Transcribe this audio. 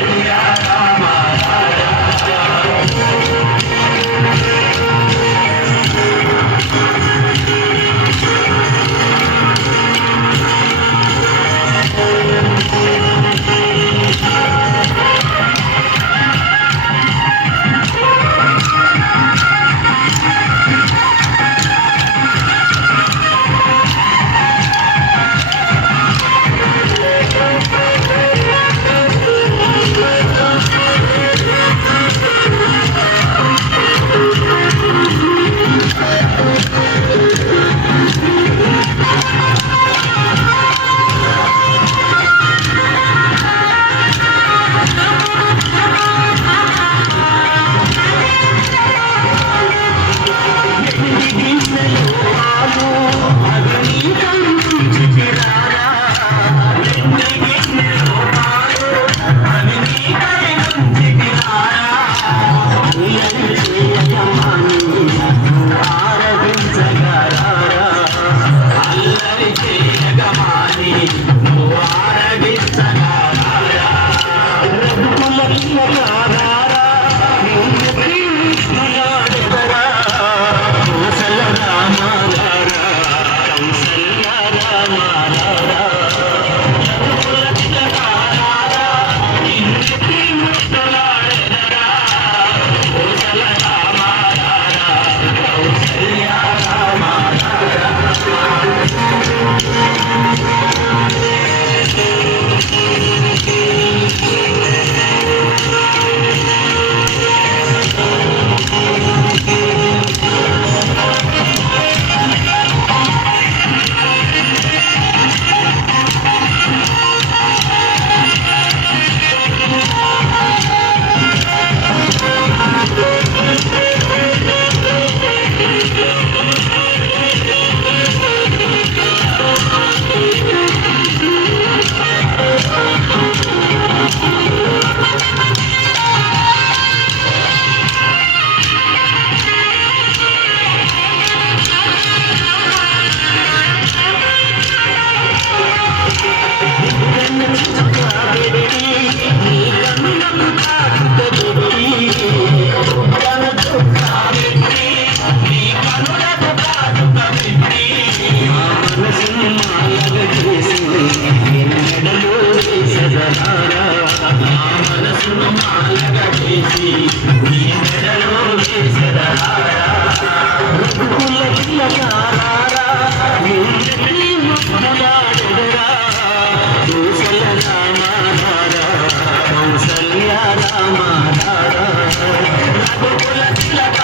Yeah. Kaushalya Rama Rama రఘుకుల తిలక